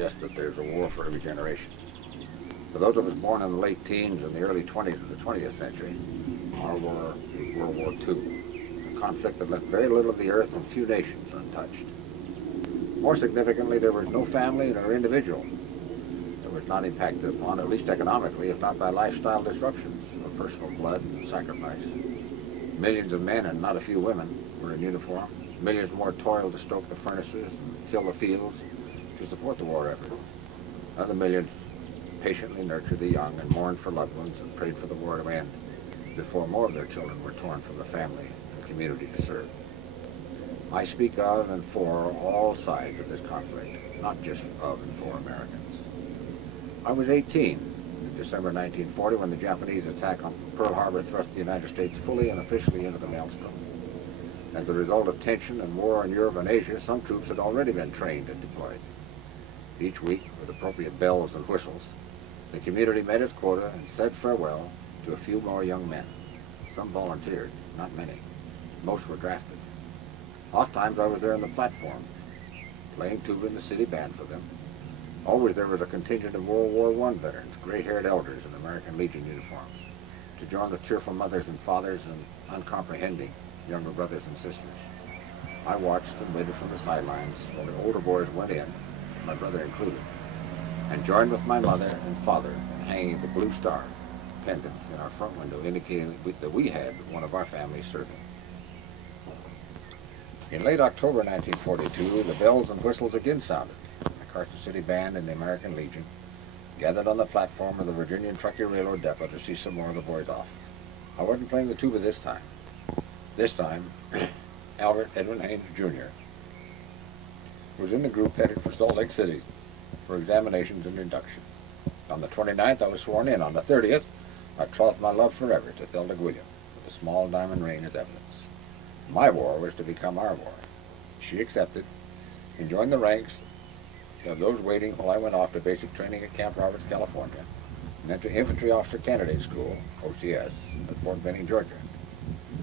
suggest that there's a war for every generation. For those of us born in the late teens and the early 20s of the 20th century, our war was World War II, a conflict that left very little of the earth and few nations untouched. More significantly, there was no family nor individual that was not impacted upon, at least economically, if not by lifestyle disruptions of personal blood and sacrifice. Millions of men, and not a few women, were in uniform. Millions more toiled to stoke the furnaces and till the fields to support the war effort. Other millions patiently nurtured the young and mourned for loved ones and prayed for the war to end before more of their children were torn from the family and community to serve. I speak of and for all sides of this conflict, not just of and for Americans. I was 18 in December 1940 when the Japanese attack on Pearl Harbor thrust the United States fully and officially into the maelstrom. As a result of tension and war in Europe and Asia, some troops had already been trained and deployed. Each week, with appropriate bells and whistles, the community met its quota and said farewell to a few more young men. Some volunteered, not many. Most were drafted. Oftentimes I was there on the platform, playing tuba in the city band for them. Always there was a contingent of World War I veterans, gray-haired elders in American Legion uniforms, to join the cheerful mothers and fathers and uncomprehending younger brothers and sisters. I watched and waited from the sidelines while the older boys went in, my brother included, and joined with my mother and father in hanging the Blue Star pendant in our front window, indicating that we had one of our families serving. In late October 1942, the bells and whistles again sounded. The Carson City Band and the American Legion gathered on the platform of the Virginian Truckee Railroad depot to see some more of the boys off. I wasn't playing the tuba this time. This time, Albert Edwin Haines, Jr. was in the group headed for Salt Lake City for examinations and induction. On the 29th, I was sworn in. On the 30th, I trouthed my love forever to Thelda Gwilliam with a small diamond ring as evidence. My war was to become our war. She accepted and joined the ranks of those waiting while I went off to basic training at Camp Roberts, California, and then to Infantry Officer Candidate School, OCS, at Fort Benning, Georgia.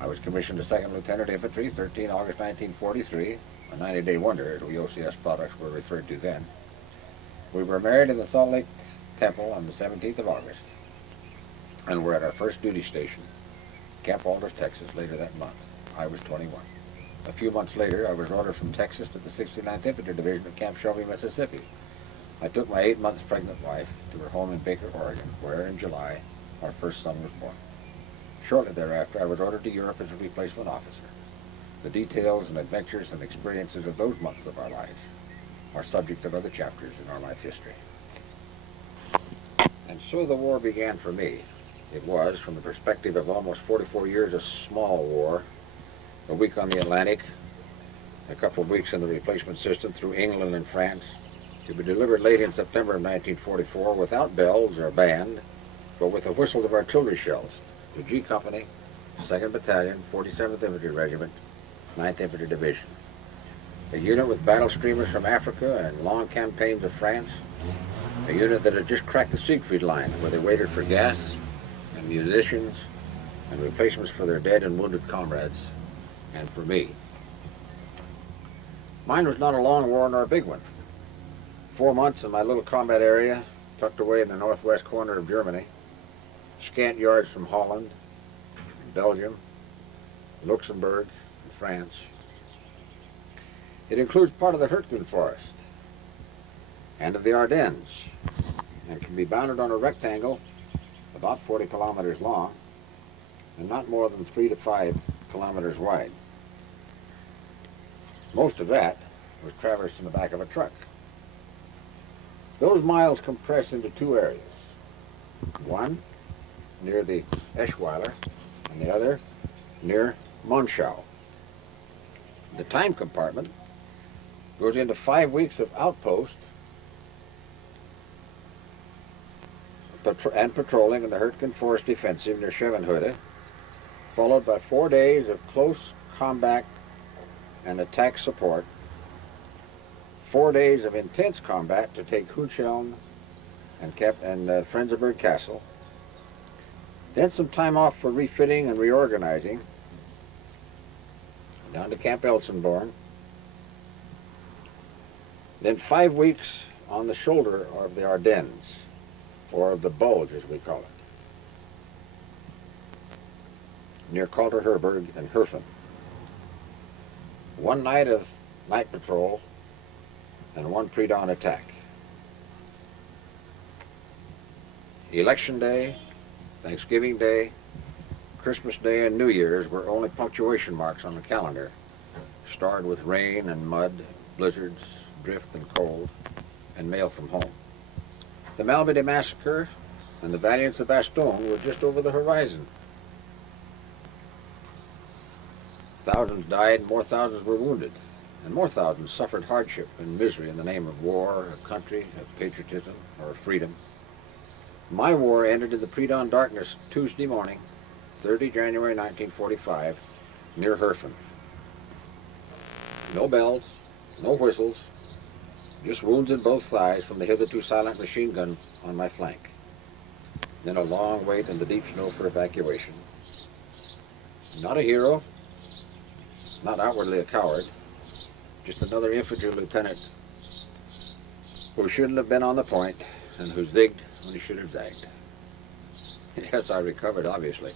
I was commissioned as Second Lieutenant Infantry, 13 August 1943, a 90-day wonder, as we OCS products were referred to then. We were married in the Salt Lake Temple on the 17th of August, and were at our first duty station, Camp Alders, Texas, later that month. I was 21. A few months later, I was ordered from Texas to the 69th Infantry Division at Camp Shelby, Mississippi. I took my 8 months pregnant wife to her home in Baker, Oregon, where in July our first son was born. Shortly thereafter, I was ordered to Europe as a replacement officer. The details and adventures and experiences of those months of our lives are subject of other chapters in our life history. And so the war began for me. It was, from the perspective of almost 44 years, a small war. A week on the Atlantic, a couple of weeks in the replacement system through England and France, to be delivered late in September of 1944 without bells or band, but with the whistle of artillery shells to G Company, 2nd Battalion, 47th Infantry Regiment, 9th Infantry Division. A unit with battle streamers from Africa and long campaigns of France. A unit that had just cracked the Siegfried Line, where they waited for gas and munitions and replacements for their dead and wounded comrades, and for me. Mine was not a long war nor a big one. 4 months in my little combat area, tucked away in the northwest corner of Germany, scant yards from Holland, Belgium, Luxembourg, and France. It includes part of the Hurtgen Forest and of the Ardennes, and can be bounded on a rectangle about 40 kilometers long and not more than 3 to 5 kilometers wide. Most of that was traversed in the back of a truck. Those miles compress into two areas. One near the Eschweiler and the other near Monschau. The time compartment goes into 5 weeks of outpost and patrolling in the Hurtgen Forest Defensive near Schevenhütte, followed by 4 days of close combat and attack support, 4 days of intense combat to take Hohenschelm and Frenzensburg Castle, then some time off for refitting and reorganizing, down to Camp Elsenborn, then 5 weeks on the shoulder of the Ardennes, or of the Bulge as we call it, near Kalterherberg and Herfen. One night of night patrol and one pre-dawn attack. Election Day, Thanksgiving Day, Christmas Day, and New Year's were only punctuation marks on the calendar, starred with rain and mud, blizzards, drift and cold, and mail from home. The Malmedy Massacre and the Valiants of Bastogne were just over the horizon. Thousands died, more thousands were wounded, and more thousands suffered hardship and misery in the name of war, of country, of patriotism, or of freedom. My war ended in the pre-dawn darkness Tuesday morning, 30 January 1945, near Herfen. No bells, no whistles, just wounds in both thighs from the hitherto silent machine gun on my flank. Then a long wait in the deep snow for evacuation. Not a hero, not outwardly a coward, just another infantry lieutenant who shouldn't have been on the point and who zigged when he should have zagged. Yes, I recovered, obviously.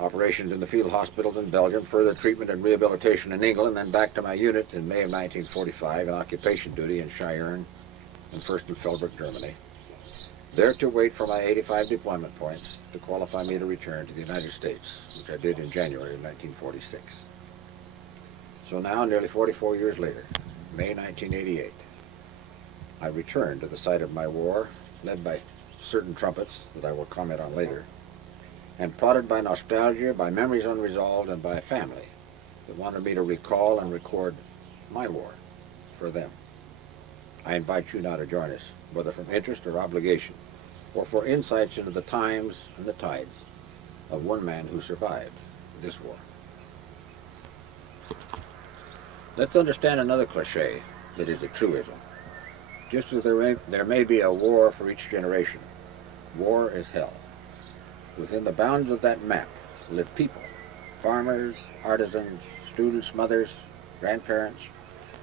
Operations in the field hospitals in Belgium, further treatment and rehabilitation in England, then back to my unit in May of 1945 in occupation duty in Cheyenne and first in Felbert, Germany. There to wait for my 85 deployment points to qualify me to return to the United States, which I did in January of 1946. So now, nearly 44 years later, May 1988, I returned to the site of my war, led by certain trumpets that I will comment on later, and prodded by nostalgia, by memories unresolved, and by a family that wanted me to recall and record my war for them. I invite you now to join us, whether from interest or obligation, or for insights into the times and the tides of one man who survived this war. Let's understand another cliche that is a truism. Just as there may be a war for each generation, war is hell. Within the bounds of that map live people, farmers, artisans, students, mothers, grandparents.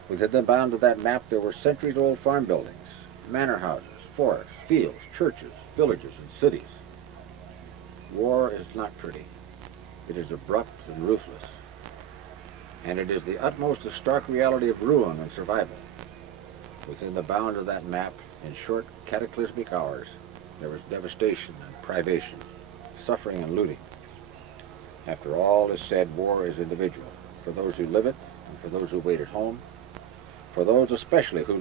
Within the bounds of that map there were centuries-old farm buildings, manor houses, forests, fields, churches, villages, and cities. War is not pretty. It is abrupt and ruthless. And it is the utmost of stark reality of ruin and survival. Within the bounds of that map, in short cataclysmic hours, there was devastation and privation, suffering and looting. After all is said, war is individual, for those who live it and for those who wait at home, for those especially who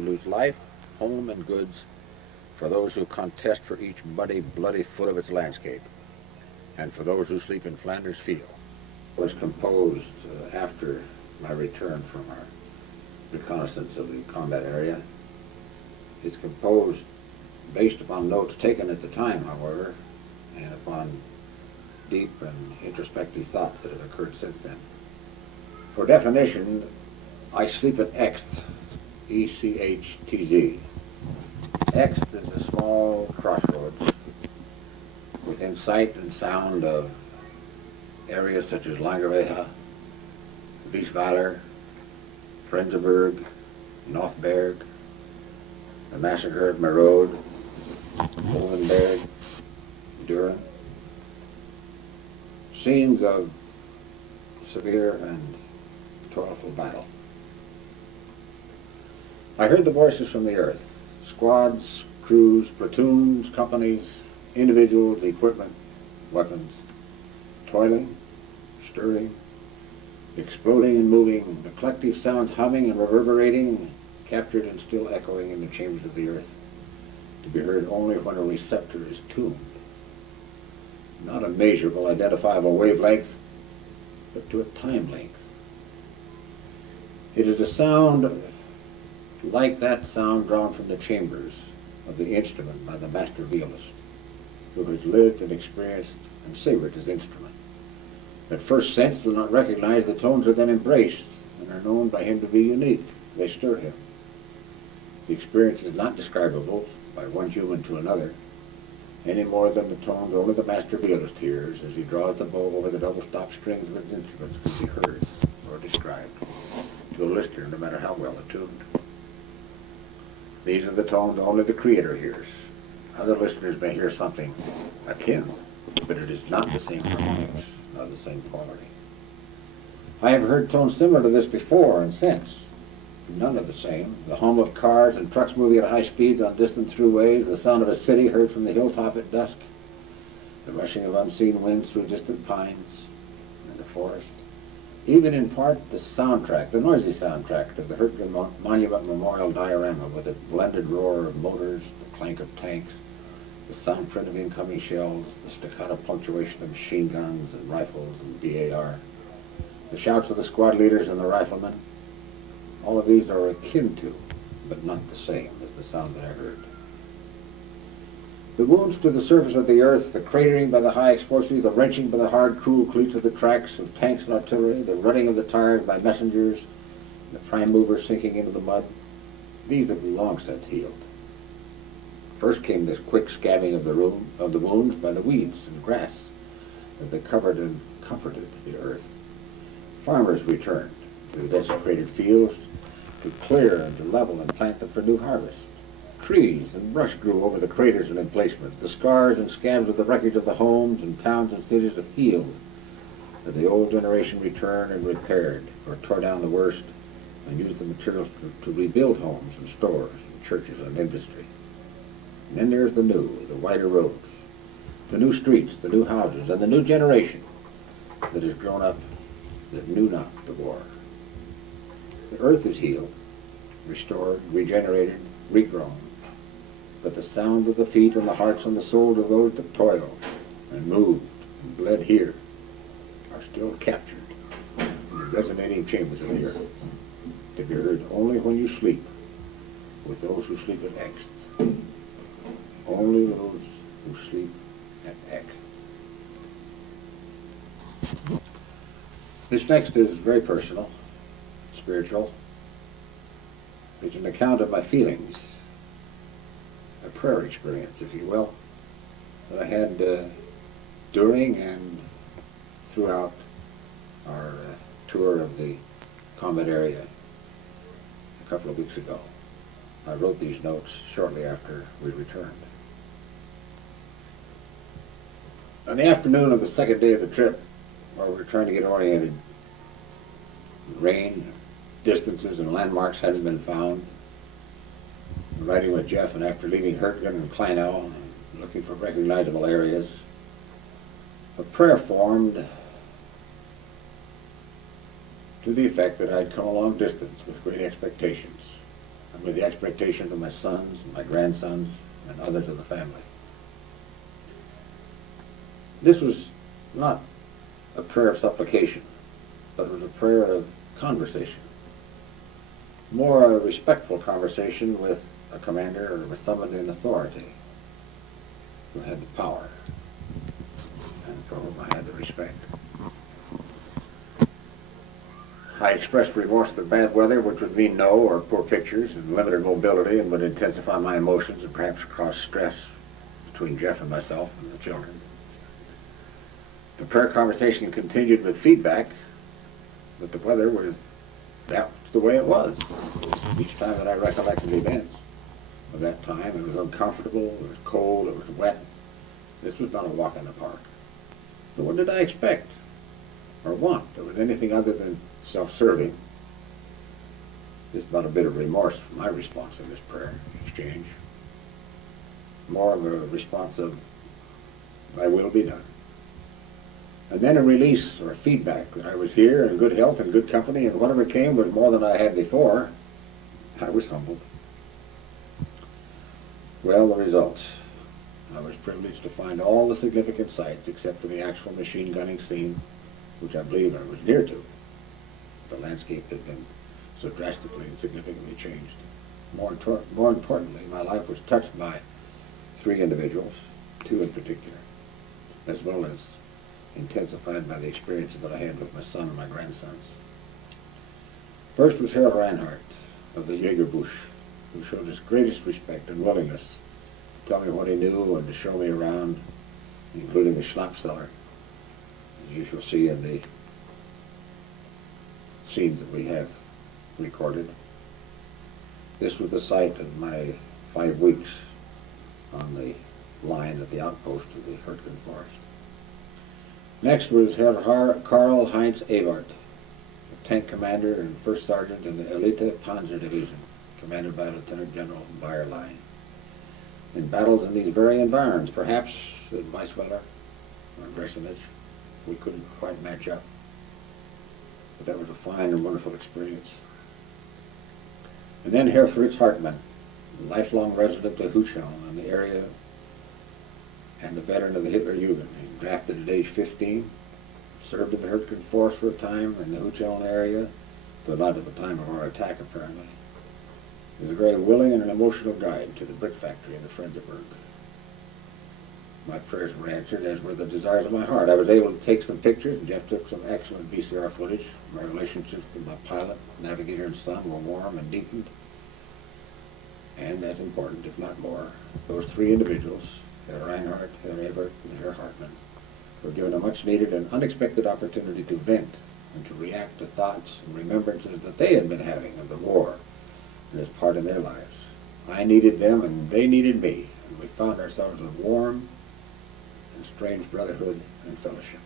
lose life, home, and goods, for those who contest for each muddy, bloody foot of its landscape, and for those who sleep in Flanders Field. It was composed after my return from our reconnaissance of the combat area. It's composed based upon notes taken at the time, however, and upon deep and introspective thoughts that have occurred since then. For definition, I sleep at Echtz, E-C-H-T-Z. Echtz is a small crossroads within sight and sound of areas such as Langerwehe, Wiesbader, Frenzenberg, Northberg, the massacre at Merode, Hohenberg, Düren. Scenes of severe and toilful battle. I heard the voices from the earth, squads, crews, platoons, companies, individuals, equipment, weapons, toiling, stirring, exploding and moving, the collective sounds humming and reverberating, captured and still echoing in the chambers of the earth, to be heard only when a receptor is tuned. Not a measurable, identifiable wavelength, but to a time length. It is a sound like that sound drawn from the chambers of the instrument by the master violist, who has lived and experienced and savored his instrument. At first sense do not recognize the tones are then embraced and are known by him to be unique. They stir him. The experience is not describable by one human to another, any more than the tones only the master violist hears as he draws the bow over the double-stop strings of his instruments can be heard or described to a listener no matter how well attuned. These are the tones only the Creator hears. Other listeners may hear something akin, but it is not the same harmonics, nor the same quality. I have heard tones similar to this before and since. None of the same. The hum of cars and trucks moving at high speeds on distant throughways, the sound of a city heard from the hilltop at dusk, the rushing of unseen winds through distant pines and the forest. Even in part the soundtrack, the noisy soundtrack of the Hurtgen Monument Memorial diorama with its blended roar of motors, the clank of tanks, the sound print of incoming shells, the staccato punctuation of machine guns and rifles and BAR, the shouts of the squad leaders and the riflemen. All of these are akin to, but not the same as the sound that I heard. The wounds to the surface of the earth, the cratering by the high explosives, the wrenching by the hard, cruel cleats of the tracks of tanks and artillery, the running of the tires by messengers, the prime movers sinking into the mud, these have long since healed. First came this quick scabbing of the wounds by the weeds and grass as they covered and comforted the earth. Farmers returned to the desecrated fields to clear and to level and plant them for new harvest. Trees and brush grew over the craters and emplacements. The scars and scabs of the wreckage of the homes and towns and cities have healed, as the old generation returned and repaired or tore down the worst and used the materials to rebuild homes and stores and churches and industry. And then there's the new, the wider roads, the new streets, the new houses, and the new generation that has grown up that knew not the war. The earth is healed, restored, regenerated, regrown, but the sound of the feet and the hearts and the souls of those that toiled and moved and bled here are still captured in the resonating chambers of the earth, to be heard only when you sleep with those who sleep at X. Only those who sleep at X. This next is very personal, spiritual. It's an account of my feelings, a prayer experience, if you will, that I had during and throughout our tour of the combat area a couple of weeks ago. I wrote these notes shortly after we returned. On the afternoon of the second day of the trip, while we were trying to get oriented, rain, distances, and landmarks hadn't been found. Riding with Jeff, and after leaving Hurtgen and Kleinow and looking for recognizable areas, a prayer formed to the effect that I'd come a long distance with great expectations, and with the expectation of my sons and my grandsons and others of the family. This was not a prayer of supplication, but it was a prayer of conversation. More a respectful conversation with a commander or with someone in authority who had the power and for whom I had the respect. I expressed remorse at the bad weather, which would mean no or poor pictures and limited mobility, and would intensify my emotions and perhaps cause stress between Jeff and myself and the children. The prayer conversation continued with feedback that the weather was, that was the way it was. Each time that I recollected events of that time, it was uncomfortable, it was cold, it was wet. This was not a walk in the park. So what did I expect or want that was anything other than self-serving? Just not a bit of remorse for my response in this prayer exchange. More of a response of, thy will be done. And then a release or feedback that I was here in good health and good company, and whatever came was more than I had before. I was humbled. Well, the results. I was privileged to find all the significant sites except for the actual machine gunning scene, which I believe I was near to. The landscape had been so drastically and significantly changed. More importantly, my life was touched by 3 individuals, 2 in particular, as well as intensified by the experiences that I had with my son and my grandsons. First was Harold Reinhardt of the Jägerbusch, who showed his greatest respect and willingness to tell me what he knew and to show me around, including the schnapps cellar, as you shall see in the scenes that we have recorded. This was the site of my 5 weeks on the line at the outpost of the Hurtgen Forest. Next was Herr Karl Heinz Ebert, tank commander and first sergeant in the Elite Panzer Division, commanded by Lieutenant General Bayerlein. In battles in these very environs, perhaps at Weisweiler or Bresenich, we couldn't quite match up. But that was a fine and wonderful experience. And then Herr Fritz Hartmann, lifelong resident of Hucheln in the area and the veteran of the Hitler Jugend. He was drafted at age 15, served in the Hurtgen Force for a time in the Hucheln area, though not at the time of our attack apparently. He was a very willing and an emotional guide to the brick factory in the Frenzerberg. My prayers were answered, as were the desires of my heart. I was able to take some pictures, and Jeff took some excellent VCR footage. My relationships with my pilot, navigator, and son were warm and deepened. And as important, if not more, those three individuals, Herr Reinhardt, Herr Ebert, and Herr Hartmann, were given a much-needed and unexpected opportunity to vent and to react to thoughts and remembrances that they had been having of the war and its part in their lives. I needed them, and they needed me, and we found ourselves in warm and strange brotherhood and fellowship.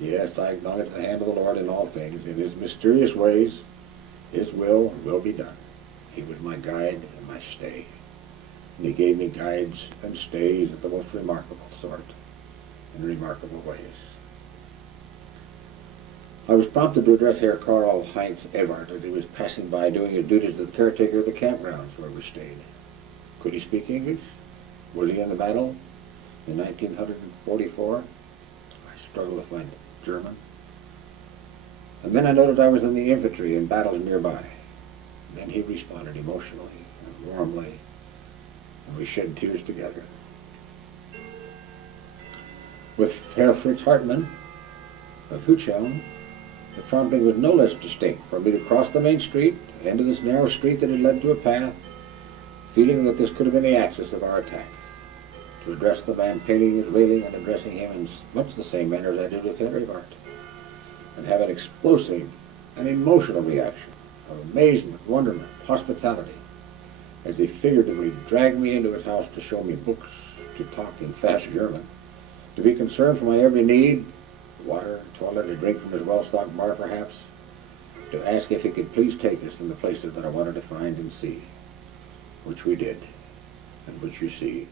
Yes, I acknowledge the hand of the Lord in all things. In His mysterious ways, His will be done. He was my guide and my stay. And He gave me guides and stays of the most remarkable sort, in remarkable ways. I was prompted to address Herr Karl Heinz Ebert as he was passing by doing his duties as the caretaker of the campgrounds where we stayed. Could he speak English? Was he in the battle in 1944? I struggled with my German. And then I noted I was in the infantry in battles nearby. Then he responded emotionally and warmly, and we shed tears together. With Herr Fritz Hartmann of Hucheln, the prompting was no less distinct for me to cross the main street, into this narrow street that had led to a path, feeling that this could have been the axis of our attack, to address the man painting his railing and addressing him in much the same manner as I did with Herr Ebert, and have an explosive and emotional reaction of amazement, wonderment, hospitality, as he figuratively dragged me into his house to show me books, to talk in fast German, to be concerned for my every need, water, toilet, a drink from his well-stocked bar perhaps, to ask if he could please take us in the places that I wanted to find and see, which we did, and which you see.